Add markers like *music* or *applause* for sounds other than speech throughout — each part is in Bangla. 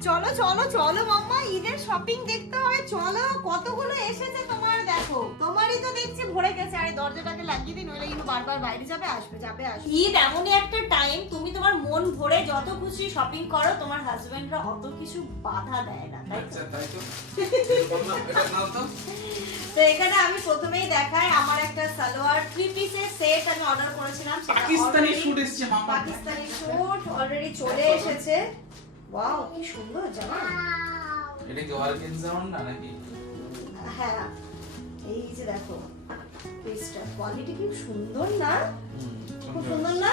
চলো চলো চলো মাম্মা ঈদের শপিং দেখতে হবে। চলো কতগুলো এসেছে তোমার দেখো। তোমারই তো দেখছি ভরে গেছে। আরে দরজাটাকে লাগিয়ে দিন নইলে কিন্তু বারবার বাইরে যাবে আসবে যাবে আসবে। ঈদ এমনই একটা টাইম তুমি তোমার মন ভরে যত খুশি শপিং করো তোমার হাজবেন্ডরা অত কিছু বাধা দেয় না তাই তো? আচ্ছা *laughs* তো। এখানে আমি প্রথমেই দেখাই আমার একটা সালোয়ার থ্রি পিসের সেট আমি অর্ডার করেছিলাম পাকিস্তানি শুট এসছে মামা পাকিস্তানি শুট অলরেডি চলে এসেছে। ওয়াও কি সুন্দর জামা। এটা কি অর্গেনজা না নাকি? হ্যাঁ এই যে দেখো পিসটা কোয়ালিটি কি সুন্দর না? খুব সুন্দর। না?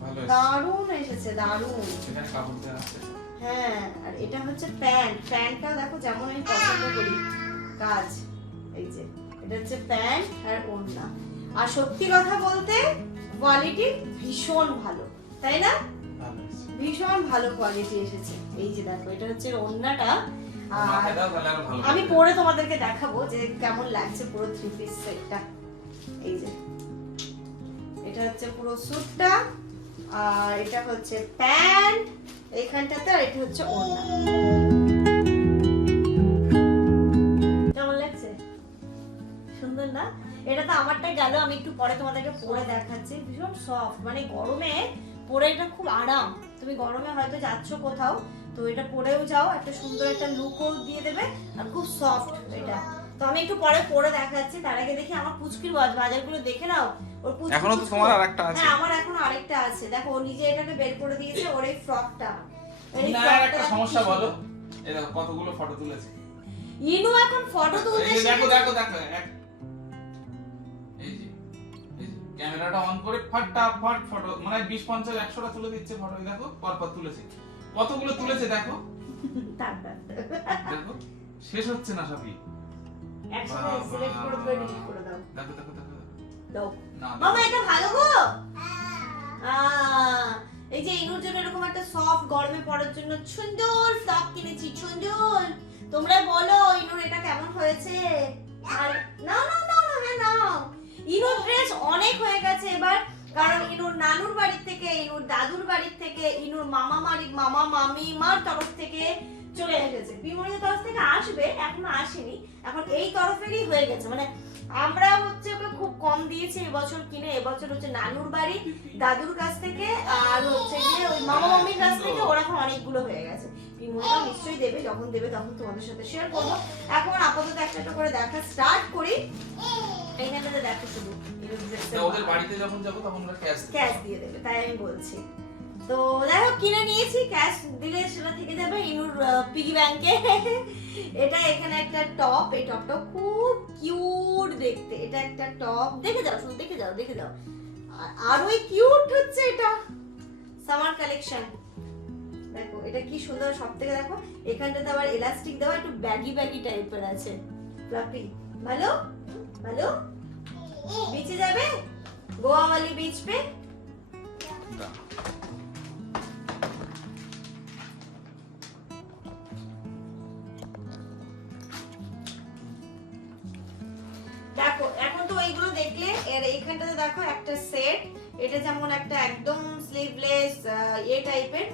ভালো এসছে। দারুণ এসেছে দারুণ। এখানে কাপড় দেওয়া আছে। হ্যাঁ আর এটা হচ্ছে প্যান্ট। প্যান্টটা দেখো যেমন আমি পছন্দ করি। কাজ এই যে। এটা হচ্ছে প্যান্ট আর ওড়না। আর সত্যি কথা বলতে কোয়ালিটি ভীষণ ভালো তাই না? ভীষণ ভালো কোয়ালিটি এসেছে। এই যে দেখো এটা হচ্ছে আমি পরে তোমাদেরকে দেখাবো যে কেমন লাগছে পুরো থ্রি পিস সেটটা এই যে এটা হচ্ছে পুরো স্যুটটা আর এটা হচ্ছে প্যান্ট এইখানটাতে আর এটা হচ্ছে ওড়না। কেমন লাগছে? সুন্দর না? এটা তো আমারটা গেল আমি একটু পরে তোমাদেরকে পরে দেখাচ্ছি। ভীষণ সফট মানে গরমে পরে এটা খুব আরাম। তুমি গরমে হয়তো যাচ্ছ কোথাও তো এটা পরেও যাও একটা সুন্দর একটা লুকও দিয়ে দেবে আর খুব সফট এটা। তো আমি একটু পরে পরে দেখাচ্ছি তার আগে দেখি আমার পুচকির বাজ- বাজারগুলো দেখে নাও ওর পুচকি এখনও তো তোমার আরেকটা আছে। হ্যাঁ আমার এখনও আরেকটা আছে। দেখো ও নিজে এটাকে বের করে দিয়েছে ওর এই ফ্রকটা এই না একটা সমস্যা বলো। এই দেখো কতগুলো ফটো তুলেছে। ইনু এখন ফটো তুলতে দেখো দেখো দেখো ক্যামেরাটা অন করে ফটাফট ফটো মানে বিশ পঞ্চাশ একশোটা তুলে দিচ্ছে ফটো দেখো পরপর তুলেছে। কতগুলো তুলেছে দেখো। দেখো শেষ হচ্ছে না সবই? দেখো দেখো দেখো। মামা এটা ভালো গো? আহ, এই যে ইনুর জন্য এরকম একটা সফট গরমে পড়ার জন্য সুন্দর ফ্রক কিনেছি সুন্দর। তোমরা বলো ইনুর এটা কেমন হয়েছে? আর না না হ্যাঁ ইনুর ড্রেস অনেক হয়ে গেছে এবার, কারণ ইনুর নানুর বাড়ির থেকে, ইনুর দাদুর বাড়ির থেকে, ইনুর মামা মারি মামা মামি মার তরফ থেকে চলে এসেছে। বিমরির তরফ থেকে আসবে, এখনও আসেনি। এখন এই তরফেরই হয়ে গেছে। মানে আমরা হচ্ছে ওকে খুব কম দিয়েছি এবছর কিনে, এবছর হচ্ছে নানুর বাড়ি, দাদুর কাছ থেকে, আর হচ্ছে গিয়ে ওই মামা মামির কাছ থেকে ওরা এখন অনেকগুলো হয়ে গেছে। বিমরিয়া নিশ্চয়ই দেবে, যখন দেবে তখন তোমাদের সাথে শেয়ার করব। এখন আপাতত একটা একটা করে দেখা স্টার্ট করি। এইখানটাতে দেখো শুধু ওদের বাড়িতে যখন যাব তখন ওরা ক্যাশ ক্যাশ দিয়ে দেবে তাই আমি বলছি। তো যাই হোক কিনে নিয়েছি ক্যাশ দিলে সেটা থেকে যাবে ইনুর পিগি ব্যাংকে এটা এখানে একটা টপ এই টপটা খুব কিউট দেখতে। এটা একটা টপ দেখে যাও শুধু দেখে যাও দেখে যাও। আর- আর ওই কিউট হচ্ছে এটা। সামার কালেকশন দেখো এটা কি সুন্দর সব থেকে দেখো। এখানটাতে আবার এলাস্টিক দেওয়া একটু ব্যাগি ব্যাগি টাইপের আছে। ফ্লাফি ভালো? ভালো বিচে যাবে গোয়া वाली बीच पे দেখো এখন তো এইগুলো দেখলে এর এইখানটাতে দেখো একটা সেট এটা যেমন একটা একদম স্লিভলেস এ টাইপের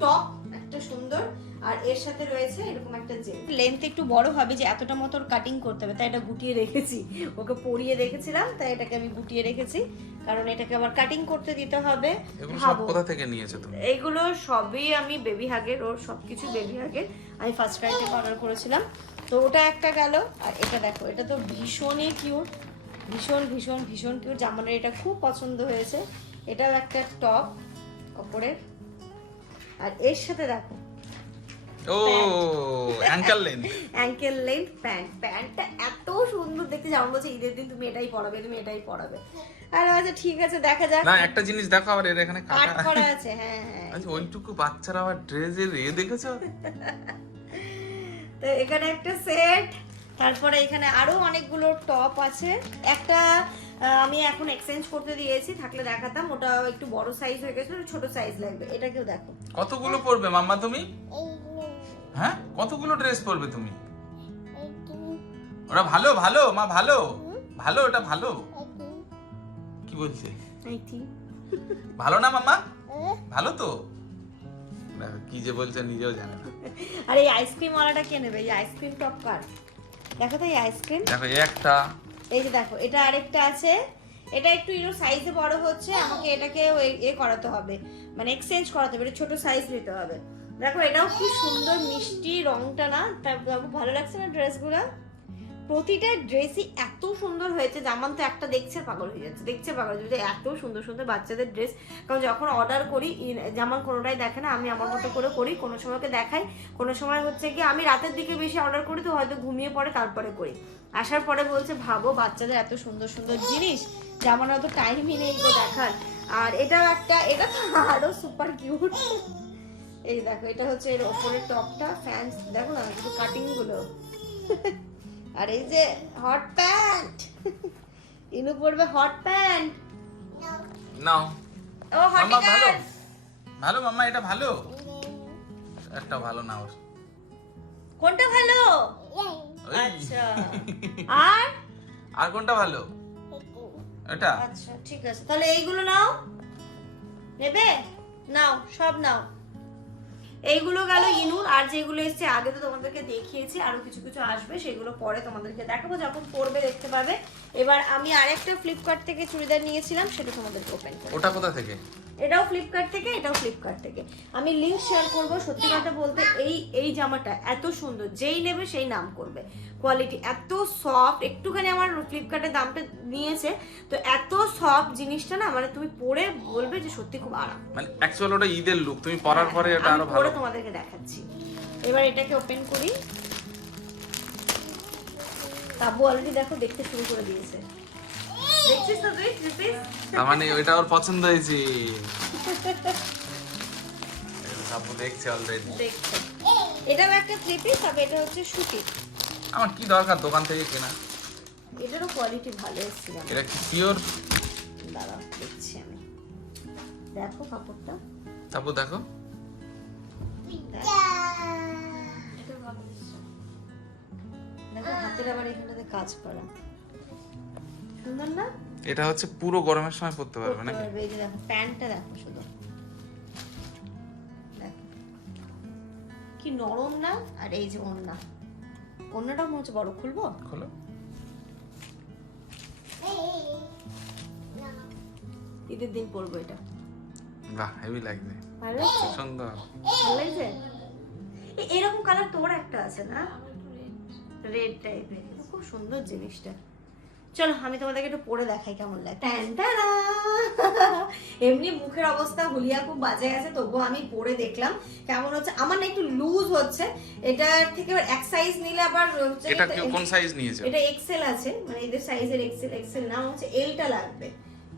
টপ একটা সুন্দর আর এর সাথে রয়েছে এরকম একটা জেল। লেন্থ একটু বড় হবে যে এতটা মতো কাটিং করতে হবে তাই এটা গুটিয়ে রেখেছি। ওকে পরিয়ে রেখেছিলাম তাই এটাকে আমি গুটিয়ে রেখেছি। কারণ এটাকে আবার কাটিং করতে দিতে হবে। এগুলো সব কোথা থেকে নিয়েছো তুমি? এইগুলো সবই আমি বেবি হাগের ওর সবকিছু বেবি হাগের আমি ফার্স্ট ক্রাই থেকে অর্ডার করেছিলাম। তো ওটা একটা গেল। আর এটা দেখো এটা তো ভীষণই কিউট ভীষণ ভীষণ ভীষণ কিউট জামানের এটা খুব পছন্দ হয়েছে। এটাও একটা টপ কাপড়ের আর এর সাথে দেখো ও ankle length ankle length pants. প্যান্টটা এত সুন্দর দেখতে যেমন বলছে ঈদের দিন তুমি এটাই পরাবে তুমি এটাই পরাবে। আর আচ্ছা ঠিক আছে দেখা যাক। না একটা জিনিস দেখো আবার এর এখানে কাট করা আছে। হ্যাঁ হ্যাঁ। আচ্ছা ওইটুকু বাচ্চারা আবার ড্রেসের এ দেখেছ? তো এখানে একটা সেট তারপরে এখানে আরও অনেকগুলো টপ আছে। একটা আমি এখন এক্সচেঞ্জ করতে দিয়েছি থাকলে দেখাতাম। ওটা একটু বড় সাইজ হয়ে গেছে ছোট সাইজ লাগবে। এটা কেউ দেখো। কতগুলো পরবে মাম্মা তুমি? হ্যাঁ? কতগুলো ড্রেস পরবে তুমি? ওরা ভালো ভালো মা ভালো। ভালো ওটা ভালো। কি বলছে? ভালো না মামা ভালো তো? কি যে বলছে নিজেও জানে না। আর এই আইসক্রিম ওয়ালাটা কে নেবে? এই আইসক্রিম টপ কার দেখো তো এই আইসক্রিম। দেখো এই একটা। এই যে দেখো এটা আরেকটা আছে। এটা একটু ইনো সাইজে বড় হচ্ছে। আমাকে এটাকে এ করাতে হবে। মানে এক্সচেঞ্জ করাতে হবে। এটা ছোট সাইজ নিতে হবে। দেখো, এটাও খুব সুন্দর মিষ্টি রংটা না? ভালো লাগছে না ড্রেসগুলো? প্রতিটা ড্রেসই এত সুন্দর হয়েছে, জামান তো একটা দেখছে পাগল হয়ে যাচ্ছে, দেখছে পাগল হয়ে যাচ্ছে, এত সুন্দর সুন্দর বাচ্চাদের ড্রেস। কারণ যখন অর্ডার করি জামান কোনোটাই দেখে না, আমি আমার মতো করে করি, কোনো সময়কে দেখাই, কোনো সময় হচ্ছে কি, আমি রাতের দিকে বেশি অর্ডার করি তো, হয়তো ঘুমিয়ে পড়ে, তারপরে করি। আসার পরে বলছে, ভাবো, বাচ্চাদের এত সুন্দর সুন্দর জিনিস যেমন অত টাইমই নেই দেখার। আর এটাও একটা, এটা তো আরও সুপার কিউট এই দেখো এটা হচ্ছে এর ওপরের টপটা ফ্যান দেখো না শুধু কাটিংগুলো। আর এই যে হট প্যান্ট ইনু পরবে হট প্যান্ট নাও। ও হট ভালো? ভালো মাম্মা এটা ভালো? একটা ভালো না ওর। কোনটা ভালো? আচ্ছা। *laughs* আর? আর কোনটা ভালো? এটা। আচ্ছা ঠিক আছে। তাহলে এইগুলো নাও। নেবে? নাও সব নাও। এইগুলো গেল ইনুর আর যেগুলো এসছে আগে তো তোমাদেরকে দেখিয়েছি আরও কিছু কিছু আসবে সেগুলো পরে তোমাদেরকে দেখাবো যখন পড়বে দেখতে পাবে এবার আমি আরেকটা ফ্লিপকার্ট থেকে চুড়িদার নিয়েছিলাম সেটা তোমাদেরকে ওপেন করব ওটা কোথা থেকে? এটাও ফ্লিপকার্ট থেকে এটাও ফ্লিপকার্ট থেকে। আমি লিঙ্ক শেয়ার করব সত্যি কথা বলতে এই এই জামাটা এত সুন্দর যেই নেবে সেই নাম করবে। কোয়ালিটি এত সফট একটুখানি আমার ফ্লিপকার্টে দামটা নিয়েছে তো এত সফট জিনিসটা না মানে তুমি পরে বলবে যে সত্যি খুব আরাম। মানে অ্যাকচুয়াল ওটা ঈদের লুক তুমি পরার পরে ওটা আমি আরও পরে ভালো। তোমাদেরকে দেখাচ্ছি। এবার এটাকে ওপেন করি। তাবু অলরেডি দেখো দেখতে শুরু করে দিয়েছে। দেখছিস তো তুই দেখছিস তার মানে ওইটা ওর পছন্দ হয়েছে আপু দেখছে অলরেডি দেখছে। এটাও একটা থ্রি পিস তবে এটা হচ্ছে সুতি আমার কি দরকার দোকান থেকে কেনা? এটারও কোয়ালিটি ভালো এসেছিল এটা কি পিওর দাঁড়াও দেখছি আমি। দেখো কাপড়টা। তাপু দেখো। এটা দেখো হাতের আবার এখানটাতে কাজ করা। সুন্দর না? এটা হচ্ছে পুরো গরমের সময় পড়তে পারবে নাকি? এই যে দেখো প্যান্টটা দেখো শুধু। কি নরম না? আর এই যে ওড়না। ওড়নাটাও মনে হচ্ছে বড়। খুলবো? খোলো। ঈদের দিন পরবো এটা। বাহ হেভি লাগবে ভালো লাগছে? সুন্দর। ভালো লাগছে? এরকম কালার তোর একটা আছে না? রেড টাইপের খুব সুন্দর জিনিসটা। চলো আমি তোমাদেরকে একটু পরে দেখাই কেমন লাগে। ট্যান টানা! এমনি মুখের অবস্থা হুলিয়া খুব বাজে গেছে তবুও আমি পরে দেখলাম কেমন হচ্ছে। আমার না একটু লুজ হচ্ছে এটার থেকে এক সাইজ নিলে আবার এটা- কোন সাইজ নিয়েছো? এটা এক্সেল আছে মানে এদের সাইজের এক্সেল এক্সেল না হচ্ছে এলটা লাগবে।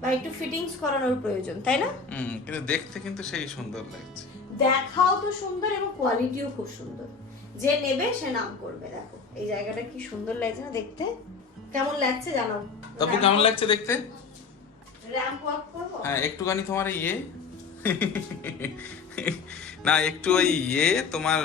বা একটু ফিটিংস করানোর প্রয়োজন তাই না? হুম কিন্তু দেখতে কিন্তু সেই সুন্দর লাগছে। দেখাও তো সুন্দর এবং কোয়ালিটিও খুব সুন্দর। যে নেবে সে নাম করবে দেখো। এই জায়গাটা কি সুন্দর লাগছে না দেখতে? কেমন লাগছে জানাও। তাপু কেমন লাগছে দেখতে? র্যাম্প ওয়াক করব? হ্যাঁ একটুখানি তোমার ইয়ে। না একটু ওই ইয়ে তোমার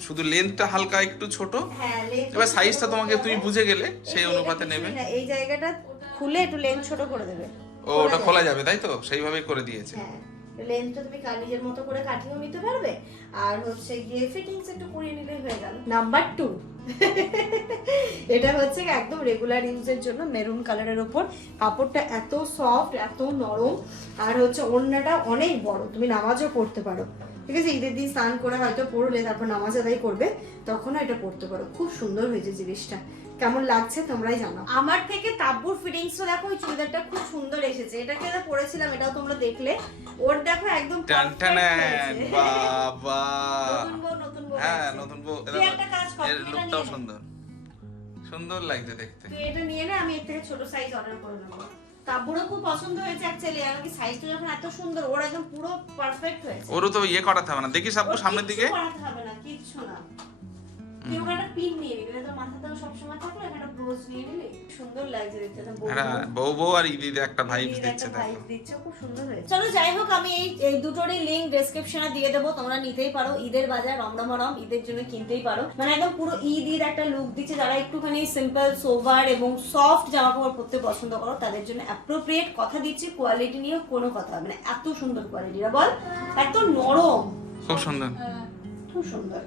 শুধু লেন্থটা হালকা একটু ছোট। হ্যাঁ এবার সাইজটা তোমাকে তুমি বুঝে গেলে সেই অনুপাতে নেবে। না, এই জায়গাটা খুলে একটু লেন্থ ছোট করে দেবে। ও ওটা খোলা যাবে। তাই তো? সেইভাবেই করে দিয়েছে। হ্যাঁ লেন্থটা তুমি কা- নিজের মতো করে কাটিয়েও নিতে পারবে। আর হচ্ছে গিয়ে ফিটিংস একটু করিয়ে নিলে হয়ে গেল। নাম্বার টু *laughs* এটা হচ্ছে একদম রেগুলার ইউজের জন্য মেরুন কালারের ওপর কাপড়টা এত সফট এত নরম, আর হচ্ছে ওড়নাটা অনেক বড়। তুমি নামাজও পড়তে পারো। ঠিক আছে? ঈদের দিন স্নান করে হয়তো পড়লে, তারপর নামাজ আদায় করবে, তখনও এটা পড়তে পারো। খুব সুন্দর হয়েছে জিনিসটা। কেমন লাগছে তোমরাই জানো আমার থেকে তাব্বুর ফিটিংসও দেখো ওই চুড়িদারটা খুব সুন্দর এসেছে। এটাকে যেটা পরেছিলাম এটাও তোমরা দেখলে। ওর দেখো একদম টান perfect বাবা। নতুন বউ নতুন বউ হ্যাঁ নতুন বউ একটা কাজ কর, এর লুকটাও সুন্দর। সুন্দর লাগছে দেখতে। এটা নিয়ে না আমি এর থেকে ছোট সাইজ অর্ডার করে নেব। তাব্বুরও খুব পছন্দ হয়েছে অ্যাকচুয়ালি আর কি সাইজটা যখন এত সুন্দর ওর একদম পুরো পারফেক্ট হয়েছে। ওরও তো ইয়ে করাতে হবে না। দেখিস আপু সামনের দিকে। করাতে হবে না কিচ্ছু না। ওখানে একটা পিন নিয়ে নিবি তোর মাথাতেও সবসময় থাকল এখানে ব্রোজ নিয়ে নিলি সুন্দর লাগছে দেখতে বউ বউ। আর ঈদিতে একটা ভাইবস দিচ্ছে একটা দেখো। দিচ্ছে, খুব সুন্দর হয়েছে। চলো যাই হোক আমি এই এই দুটোরই লিংক ডেসক্রিপশনে দিয়ে দেবো তোমরা নিতেই পারো। ঈদের বাজার রমরমরম ঈদের জন্য কিনতেই পারো। মানে একদম পুরো ঈদ ঈদ একটা লুক দিচ্ছে যারা একটুখানি সিম্পল সোভার এবং সফট জামা কাপড় পরতে পছন্দ করো তাদের জন্য অ্যাপ্রোপ্রিয়েট কথা দিচ্ছি কোয়ালিটি নিয়ে কোনো কথা হবে না। এত সুন্দর কোয়ালিটিরা বল এত নরম। খুব সুন্দর। হ্যাঁ, খুব সুন্দর।